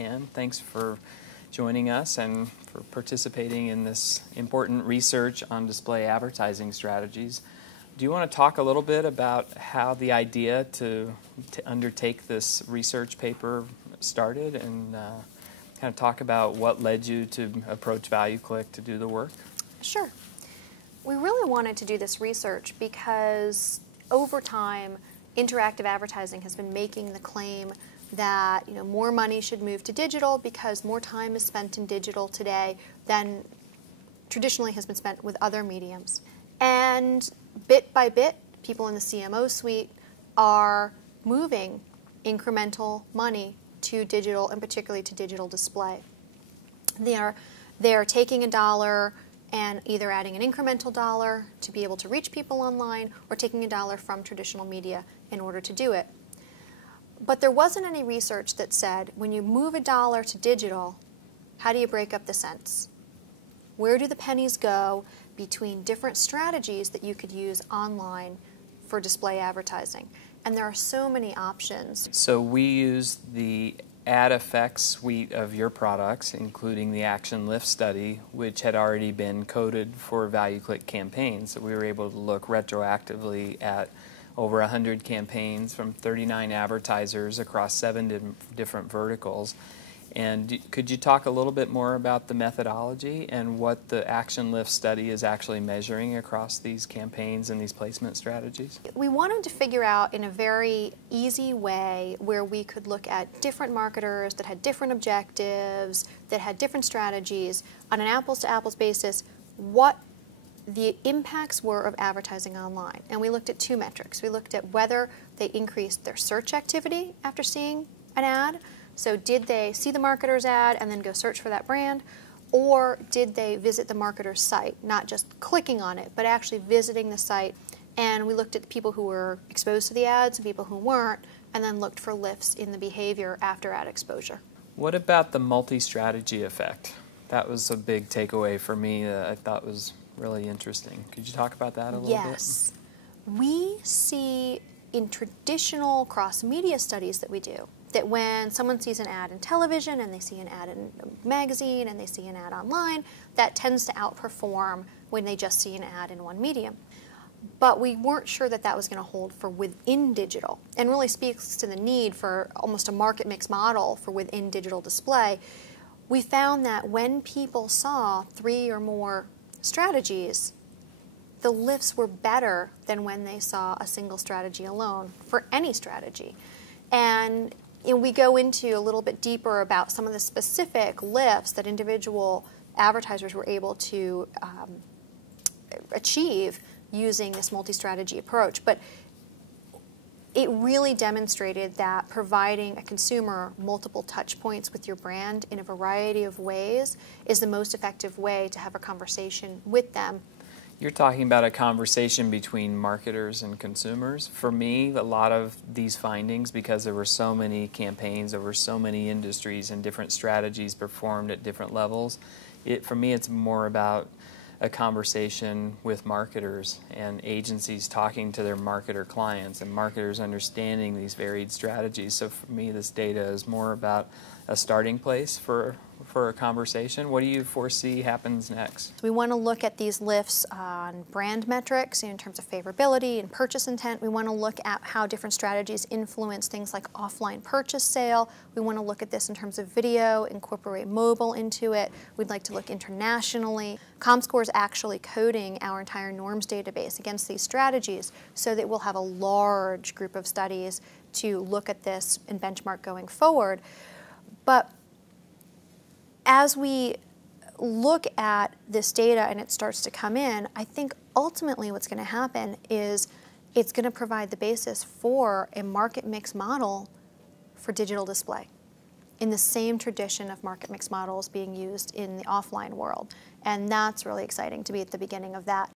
Ann. Thanks for joining us and for participating in this important research on display advertising strategies. Do you want to talk a little bit about how the idea to undertake this research paper started and kind of talk about what led you to approach ValueClick to do the work? Sure. We really wanted to do this research because over time, interactive advertising has been making the claim that more money should move to digital because more time is spent in digital today than traditionally has been spent with other mediums. And bit by bit, people in the CMO suite are moving incremental money to digital, and particularly to digital display. They are taking a dollar and either adding an incremental dollar to be able to reach people online or taking a dollar from traditional media in order to do it. But there wasn't any research that said when you move a dollar to digital, how do you break up the cents? Where do the pennies go between different strategies that you could use online for display advertising? And there are so many options. So we use the ad effects suite of your products, including the Action Lift study, which had already been coded for ValueClick campaigns. So we were able to look retroactively at over 100 campaigns from 39 advertisers across 7 different verticals. And could you talk a little bit more about the methodology and what the Action Lift study is actually measuring across these campaigns and these placement strategies? We wanted to figure out in a very easy way where we could look at different marketers that had different objectives, that had different strategies, on an apples-to-apples basis, what the impacts were of advertising online. And we looked at 2 metrics. We looked at whether they increased their search activity after seeing an ad. So did they see the marketer's ad and then go search for that brand, or did they visit the marketer's site, not just clicking on it, but actually visiting the site? And we looked at the people who were exposed to the ads and people who weren't, and then looked for lifts in the behavior after ad exposure. What about the multi-strategy effect? That was a big takeaway for me that I thought was really interesting. Could you talk about that a little bit? Yes. We see in traditional cross-media studies that we do, that when someone sees an ad in television and they see an ad in a magazine and they see an ad online, that tends to outperform when they just see an ad in one medium. But we weren't sure that that was going to hold for within digital, and really speaks to the need for almost a market mix model for within digital display. We found that when people saw 3 or more strategies, the lifts were better than when they saw a single strategy alone for any strategy. And we go into a little bit deeper about some of the specific lifts that individual advertisers were able to achieve using this multi-strategy approach. But it really demonstrated that providing a consumer multiple touch points with your brand in a variety of ways is the most effective way to have a conversation with them. You're talking about a conversation between marketers and consumers. For me, a lot of these findings, because there were so many campaigns over so many industries and different strategies performed at different levels, for me it's more about a conversation with marketers and agencies talking to their marketer clients and marketers understanding these varied strategies. So for me, this data is more about a starting place for a conversation. What do you foresee happens next? We want to look at these lifts on brand metrics in terms of favorability and purchase intent. We want to look at how different strategies influence things like offline purchase sale. We want to look at this in terms of video, incorporate mobile into it. We'd like to look internationally. comScore is actually coding our entire norms database against these strategies so that we'll have a large group of studies to look at this and benchmark going forward. But as we look at this data and it starts to come in, I think ultimately what's going to happen is it's going to provide the basis for a market mix model for digital display in the same tradition of market mix models being used in the offline world. And that's really exciting to be at the beginning of that.